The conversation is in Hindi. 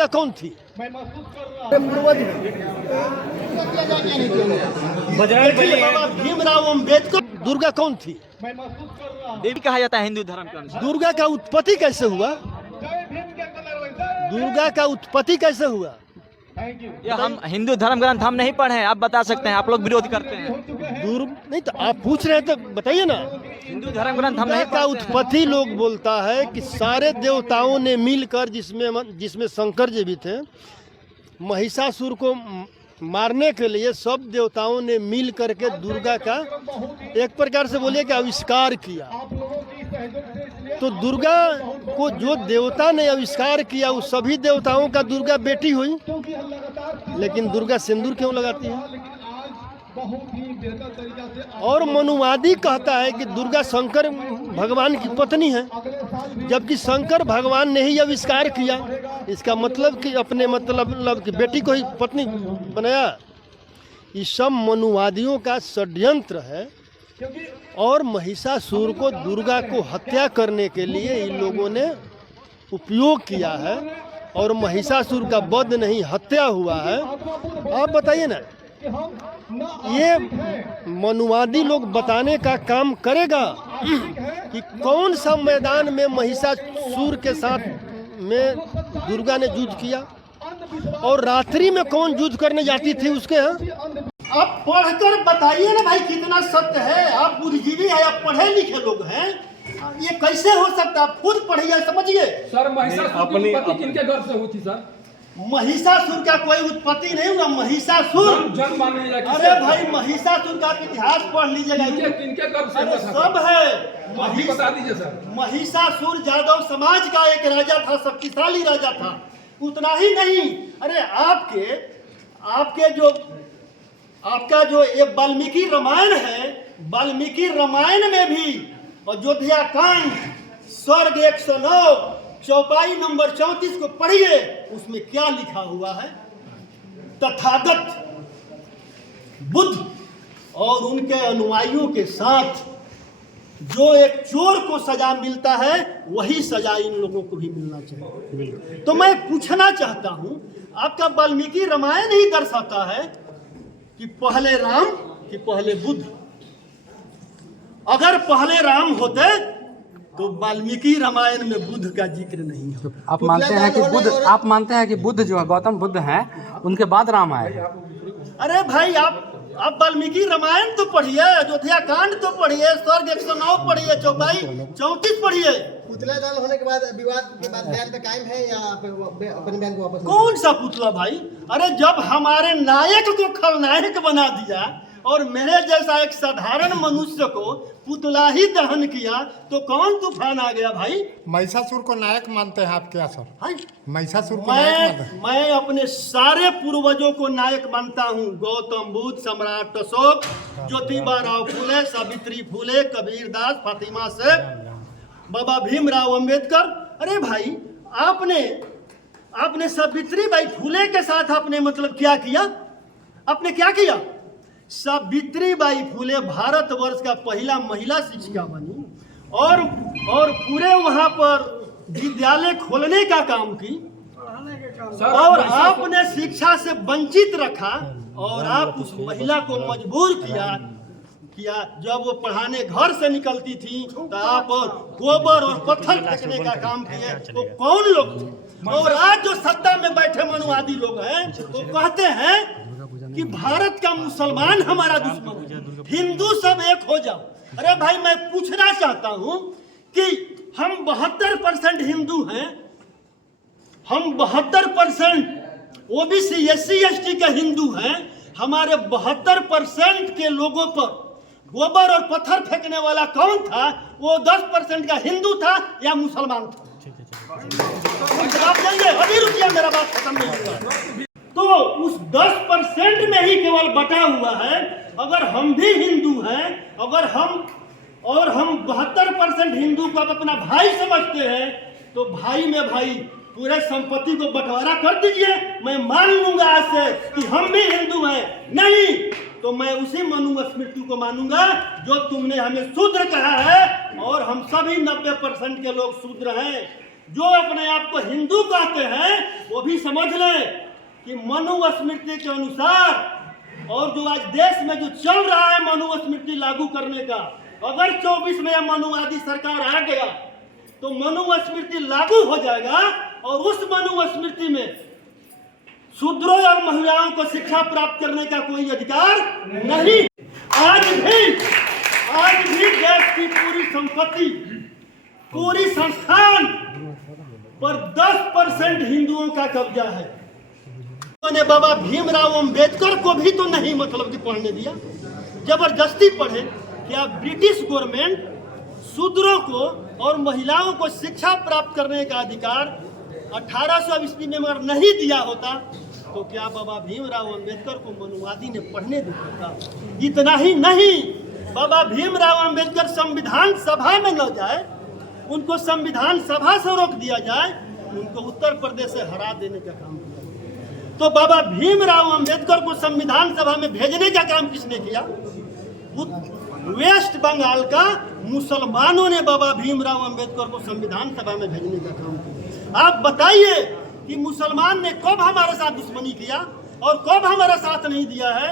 दुर्गा कौन थी? बाबा भीमराव अम्बेडकर। दुर्गा कौन थी? देवी कहा जाता है हिंदू धर्म के अनुसार। दुर्गा का उत्पत्ति कैसे हुआ? दुर्गा का उत्पत्ति कैसे हुआ? ये हम हिंदू धर्म ग्रंथ हम नहीं पढ़े हैं, आप बता सकते हैं, आप लोग विरोध करते हैं। नहीं तो आप पूछ रहे हैं तो बताइए ना। हिंदू धर्म ग्रंथ हम नहीं का उत्पत्ति लोग बोलता है कि सारे देवताओं ने मिलकर, जिसमें शंकर जी भी थे, महिषासुर को मारने के लिए सब देवताओं ने मिल करके दुर्गा का एक प्रकार से बोलिए कि आविष्कार किया। तो दुर्गा को जो देवता ने आविष्कार किया उस सभी देवताओं का दुर्गा बेटी हुई। लेकिन दुर्गा सिंदूर क्यों लगाती है? और मनुवादी कहता है कि दुर्गा शंकर भगवान की पत्नी है, जबकि शंकर भगवान ने ही आविष्कार किया। इसका मतलब कि अपने मतलब कि बेटी को ही पत्नी बनाया। ये सब मनुवादियों का षड्यंत्र है। और महिषासुर को दुर्गा को हत्या करने के लिए इन लोगों ने उपयोग किया है। और महिषासुर का वध नहीं, हत्या हुआ है। आप बताइए ना, ये मनुवादी लोग बताने का काम करेगा कि कौन सा मैदान में महिषासुर के साथ में दुर्गा ने युद्ध किया और रात्रि में कौन युद्ध करने जाती थी उसके यहाँ? आप पढ़कर बताइए ना भाई, कितना सत्य है। आप बुद्धिजीवी है, आप पढ़े लिखे लोग हैं, ये कैसे हो सकता है? आप खुद पढ़िए, समझिए। सर महिषासुर की उत्पत्ति किनके गर्भ से हुई थी सर? महिषासुर का कोई उत्पत्ति नहीं हुआ। महिषासुर अरे भाई, महिषासुर का इतिहास पढ़ लीजिएगा। किनके गर्भ से? सब है। बता दीजिए सर। महिषासुर यादव समाज का एक राजा था, शक्तिशाली राजा था। उतना ही नहीं, अरे आपका जो ये वाल्मीकि रामायण है, वाल्मीकि रामायण में भी अयोध्या कांड स्वर्ग 109 चौपाई नंबर 34 को पढ़िए। उसमें क्या लिखा हुआ है? तथागत बुद्ध और उनके अनुयायियों के साथ जो एक चोर को सजा मिलता है, वही सजा इन लोगों को भी मिलना चाहिए। तो मैं पूछना चाहता हूं, आपका वाल्मीकि रामायण ही दर्शाता है कि पहले राम कि पहले बुद्ध? अगर पहले राम होते तो वाल्मीकि रामायण में बुद्ध का जिक्र नहीं है। आप मानते हैं कि बुद्ध जो है, गौतम बुद्ध हैं, उनके बाद राम आए? अरे भाई, आप वाल्मीकि रामायण तो पढ़िए, अयोध्या कांड तो पढ़िए, स्वर्ग 109 पढ़िए, चौपाई 34 पढ़िए। पुतला दल होने के बाद विवाद के बाद बयान पे कायम है या अपने बयान को वापस? कौन सा पुतला भाई? अरे जब हमारे नायक को खलनायक बना दिया और मेरे जैसा एक साधारण मनुष्य को पुतला ही दहन किया, तो कौन तूफान आ गया भाई? महिषासुर को नायक मानते हैं आप क्या सर? महिषासुर को मैं अपने सारे पूर्वजों को नायक मानता हूँ। गौतम बुद्ध, सम्राट अशोक, ज्योतिबा राव फुले, सावित्री फुले, कबीरदास, फातिमा शेख, बाबा भीमराव अम्बेडकर। अरे भाई, आपने सावित्री बाई फुले के साथ आपने मतलब क्या किया? आपने क्या किया? सावित्री बाई फुले भारतवर्ष का पहला महिला शिक्षिका बनी और पूरे वहां पर विद्यालय खोलने का काम की, और आपने शिक्षा से वंचित रखा और आप उस महिला को मजबूर किया। जब वो पढ़ाने घर से निकलती थी तो आप और गोबर और पत्थर फेंकने का काम किए। तो कौन लोग थे? और आज जो सत्ता में बैठे मनुवादी लोग हैं, वो कहते हैं कि भारत का मुसलमान हमारा दुश्मन है, हिंदू सब एक हो जाओ। अरे भाई, मैं पूछना चाहता हूं कि हम 72% हिंदू हैं, हम 72% ओबीसी SC ST के हिंदू हैं। हमारे 72% के लोगों पर गोबर और पत्थर फेंकने वाला कौन था? वो 10% का हिंदू था या मुसलमान था? जवाब देंगे? अभी रुकिए, मेरा बात खत्म नहीं हुआ। तो उस 10% में ही केवल बटा हुआ है। अगर हम भी हिंदू हैं, अगर हम 72% हिंदू को अपना भाई समझते हैं, तो भाई में भाई पूरे संपत्ति को बंटवारा कर दीजिए। मैं मान लूंगा आज से कि हम भी हिंदू हैं। नहीं तो मैं उसी मनुस्मृति को मानूंगा जो तुमने हमें शूद्र कहा है, और हम सभी 90% के लोग शूद्र हैं। जो अपने आप को हिंदू कहते हैं वो भी समझ लें कि मनुस्मृति के अनुसार और जो आज देश में जो चल रहा है मनुस्मृति लागू करने का, अगर 24 में मनुवादी सरकार आ गया तो मनुस्मृति लागू हो जाएगा और उस मनुस्मृति में शूद्रों और महिलाओं को शिक्षा प्राप्त करने का कोई अधिकार नहीं। आज भी देश की पूरी संपत्ति, पूरी संस्थान पर 10% हिंदुओं का कब्जा है। उन्होंने बाबा भीमराव अंबेडकर को भी तो नहीं मतलब कि पढ़ने दिया, जबरदस्ती पढ़े। क्या ब्रिटिश गवर्नमेंट शूद्रों को और महिलाओं को शिक्षा प्राप्त करने का अधिकार 1800 ईस्वी में अगर नहीं दिया होता तो क्या बाबा भीमराव अंबेडकर को मनुवादी ने पढ़ने दिया था? इतना ही नहीं, बाबा भीमराव अंबेडकर संविधान सभा में न जाए, उनको संविधान सभा से रोक दिया जाए, उनको उत्तर प्रदेश से हरा देने का काम किया। तो बाबा भीमराव अंबेडकर को संविधान सभा में भेजने का काम किसने किया? वेस्ट बंगाल का मुसलमानों ने बाबा भीमराव अंबेडकर को संविधान सभा में भेजने का काम किया। आप बताइए कि मुसलमान ने कब हमारे साथ दुश्मनी किया और कब हमारा साथ नहीं दिया है?